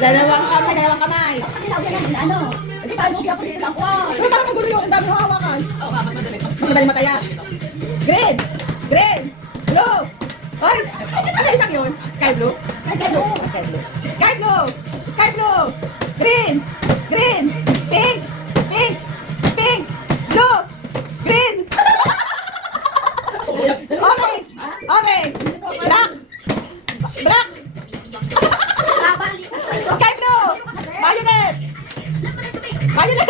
Dalawang kamay. Ano? Hindi tayo lugi ako dito lang. Wow! Pero parang magulo yun. Ang dami ng hawakan. Oo nga, mas madali. Mas madali mataya. Green! Green! Blue! Ay! Ano isang yun? Sky blue? Sky blue. Sky blue. Sky blue! Sky blue! Green! Green! Pink! Pink! Pink! Blue! Green! Orange! Orange! Black! Black! Sky blue! Violet! Violet!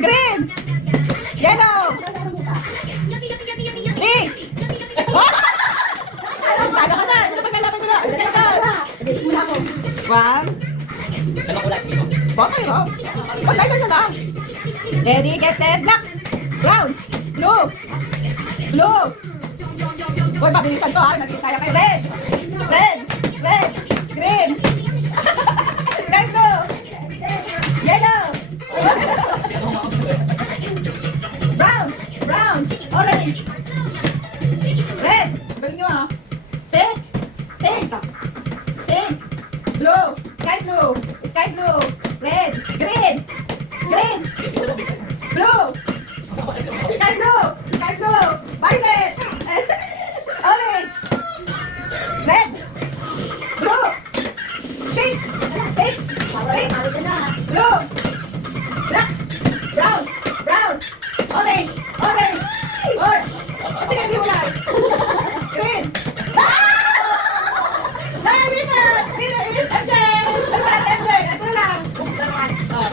Green! Yellow! Pink! Oh! Salo ka na! Sino magkalaban nila? Sino ka? One. Ano kulay dito? Okay, Rob. Huwag tayo sa lang. Ready, get set, black! Brown! Blue! Blue! Huwag mabilisan to ha. Naging tayo kayo. Red! Red! Red! Green! Sky blue! Yellow! Brown! Brown! Orange! Red! Galing nyo ha. Pink! Pink! Pink! Blue! Sky blue! Sky blue! Red! Green! Green! Blue! Sky blue! Sky blue! Violet! Orange! Red! Blue! Pink! Pink! Pink! Blue! Black! Brown! Brown! Orange! Orange! Orange! At tingnan mo lang! Green! Winner! Winner is MJ! Ano ba ang MJ? Ito na lang!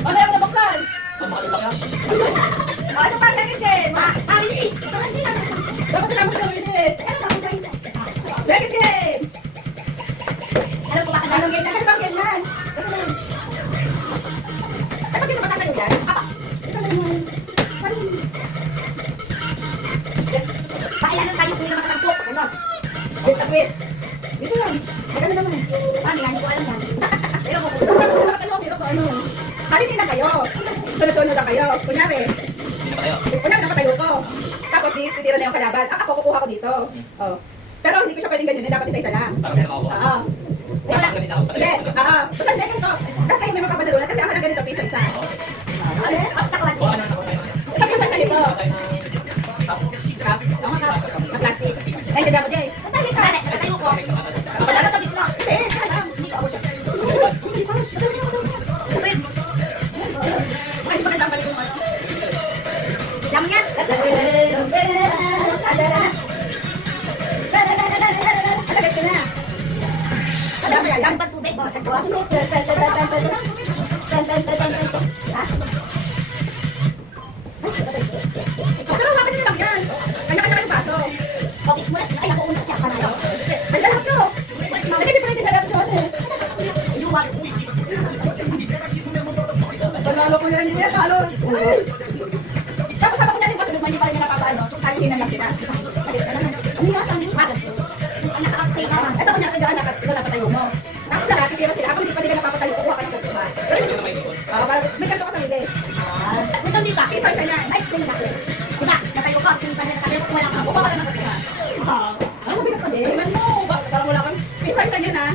Ano yung nabuksan? Ano pa sa kitchen? Dapat na mo siya winner! Second game! Anong game na? Anong game na? Ay, bakit naman tatayo yan? Pailan tayo kung naman katagpo. Ganon. Wait, a twist. Dito lang. Maganda naman. Paano yan? Hindi ko alam yan. Pero kung Ano? Halinin na kayo. Sunod-sunod na kayo. Kunyari. Kunyari napatayo ko. Tapos titira na yung kalaban. Ako kukuha ko dito. Oh. Pero hindi ko siya pwedeng ganyan. Dapat isa-isa lang. Parang meron ako. Oo. Wala ka ganito ako pala. Hindi. Oo. Basta hindi ganito. Dapat kayo may makapadalunan kasi ako na ganito piso isa. ano? Sa kawan. Oo, ano na ako. Ito piso isa dito. Tayo na. Oo nga. Na plastic. Ay, hindi mo Jay. Patay ka. Patayo ko. Wala na tagis na. Hindi. Kaya lang. Hindi ko abot siya. Ay, bakit ang balik yung ano? Dami yan. Alagay ko na. Madami yan. Lampan tubig. O, sa kuwas. Ha? Pero bakit nyo lang yan? Kanya-kanya kayong baso. Okay, mula sila. Ay, ako una siya. Para yun. May dalap to. Hindi pa rin dalap to. Luwag. Panalo ko yan. Hindi yan. Talo. Tapos sabi ko niya rin pasunod. Hindi pa rin niya napapaano. Kahihinan lang sila. Alis ka naman. Ano yan? Ang luwag. Ang nakakapatay ka. Ito ko niya rin dyan. Ikaw napatayo mo. Tapos sa lahat, titira sila. Ako hindi pa nila napapatayo. Kukuha ka ng kukuha. May kanto ka sa hili. Punta dito. Piso isa niyan. Ay, explain na. Diba? Natayo ka. Sinipan na natayo ko. Wala ka. Kukuha ka na ng kukuha. Ano mabigat pa din? Tingnan mo. Parang wala kang piso isa niyan ha.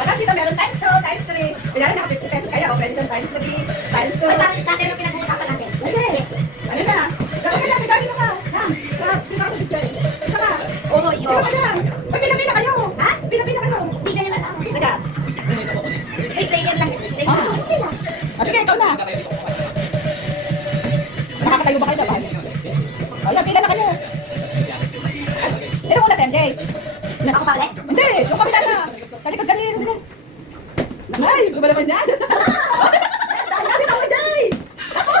Pagka dito meron times 2, times 3. Kaya naka 50 pesos kayo. Pwede dyan times 3, times 2. Ay, parang natin ang pinag-uusapan natin. Hindi. Ano na? Dapat ka lang. Bigay mo ka. Dito ka sa picture. Dito ka. Oo, Dito ka lang. Ay, pila-pila kayo. Ha? Pila-pila kayo. Hindi ganyan lang. Teka. Ay, trigger lang. Trigger lang. Sige, ikaw na. Nakakatayo ba kayo dapat? Ayan, pila na kayo. Sino muna si MJ? Ako pa ulit? Hindi, yung kapila na. Sa likod kanina. Ay, gumalaman niya. Ay, ako, Jay! Ako!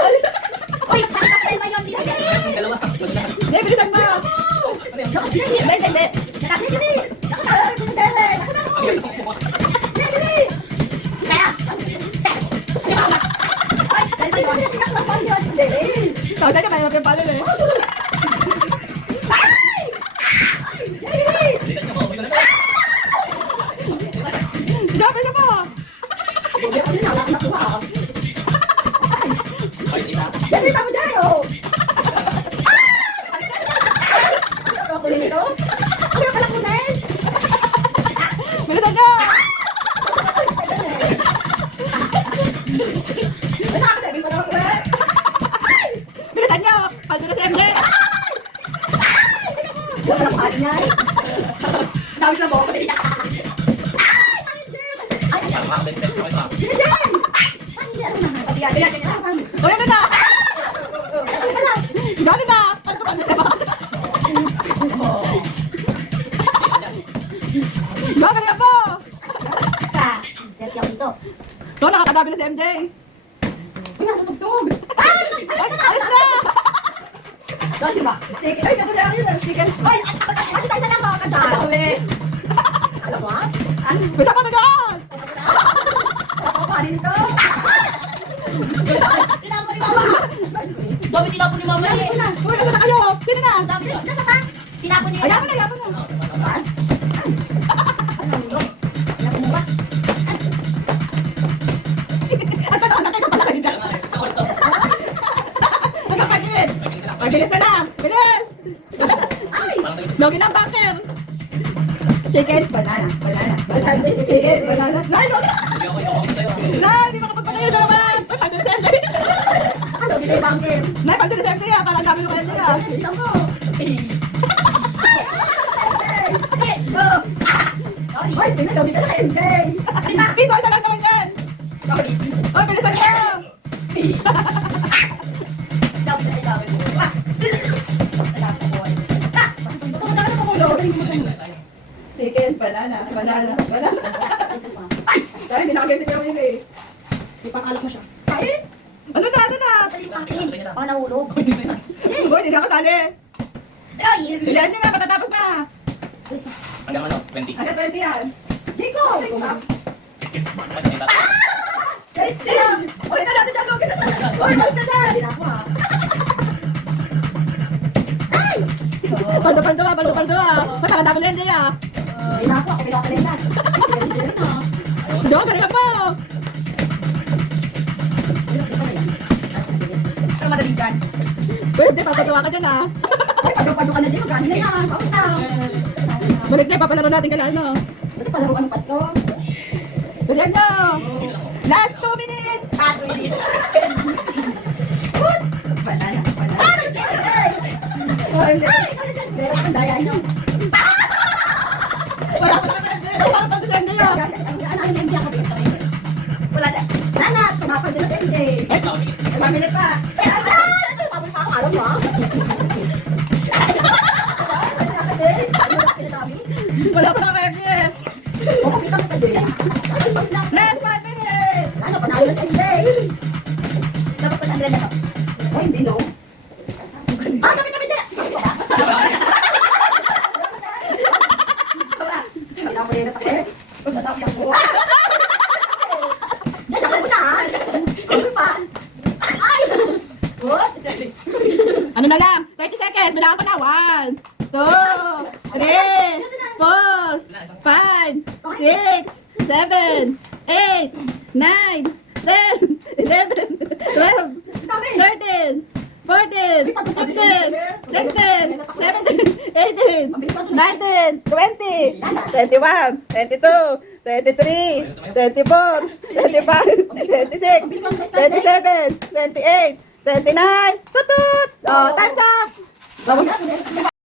Uy, nakakapatay ba yun? Hindi ganyan. Dalawa. Hindi, bilisan mo. Hindi, hindi. Hindi. Ako na. Ako na. Hindi, hindi. Kaya. Ay, dahil ba yun? Hindi. Kau saja mahirap yung palo eh. Ay! Hindi! Dapat na pa. Yan, kita mo dyan, oh! Ano ako nito? Ano ka lang kunin? Bilisan ka! O, ano na? Gano'n na? Ano ka pa ba? Gano'n na po! Selfie ako dito. So, nakakadabi na si MJ. Uy, natutugtog. Ay, alis na! Dati ba? Chicken. Ay, gano'n na yun. Chicken. Ay, isa na ako kadami. Alam mo ah? Bisa pa na doon! Papanin ko. Tinapon ni Mama. Dami tinapon ni Mama eh. Uy, ano na kayo? Sino na? Dami, nasa ka? Tinapon niya. Ayaw mo na, ayaw mo na. Tinapon mo ba? At ano, nakita pala kayo dyan. Oras to. Hanggang 5 minutes. 5 minutes na lang. Bilis! Ay! Logi ng bunker. Chicken, banana, banana. Banana, chicken, banana. Nay, logi! Hindi ako ito. Tayo. Nay, di makapagpatayo na naman. Ay, pagod na si MJ. Ano, binay bangkin. Nay, pagod na si MJ ah. Parang dami mo kay MJ ah. Tingnan mo. Ay, tingnan daw, dito na kay MJ. Piso, isa lang naman yan. Ay, bilisan niyo. Chicken, banana, banana, banana. Ay, hindi nakaganti ka yun eh. May pangkalak na siya. Ano na, ano na? Baka nahulog. Uy, hindi na kasali. Ay! Tignan niyo na, patatapos na. Hanggang ano? 20. Ano 20 yan? Jiko! Uy, na natin dyan, okay na. Uy, balik na dyan. Hindi na ako ah. Paldo-paldo ah, paldo-paldo ah. Mataka dami na yan, ah. Hindi na ako, ako pinakalindan. Diyan, galing po. Pero madaligan. Pwede, papatuwa ka dyan ah. Ay, pagpapado ka na din, magkano na yan. Bakit na? Balik na, papalaro natin kailangan no. Ba't palaruan ng Pasko? Ganyan nyo. Last 2 minutes. 2 minutes. Banana, banana. Ay, meron kang daya nyo. Wala pa naman. Parang pagdasyan kayo. Ano yung MJ ako dito? Wala dyan. Nana, tumapal din sa MJ. Ay, tawag sige. 5 minutes pa. Tapos pa ako, alam mo ah. Wala pa naman FGS. Last 5 minutes. Ano, panalo na sa MJ. Tapos pa na to. Oh, hindi no. Ah, kami dyan! Hindi na pwede na tayo. Pagkatapos ako. Yan, ako na ha. Ano pa? Ay! What? Ano na lang? 30 seconds. Bilangan ko na. 1, 2, 3, 4, 5, 6, 7, 8, 9, 10, 11, 12, 13, 14, 15, 16, 17, 18, 19, 20, 21, 22, 23, 24, 25, 26, 27, 28, 29, tutut! Oh, time's up! Bawag na.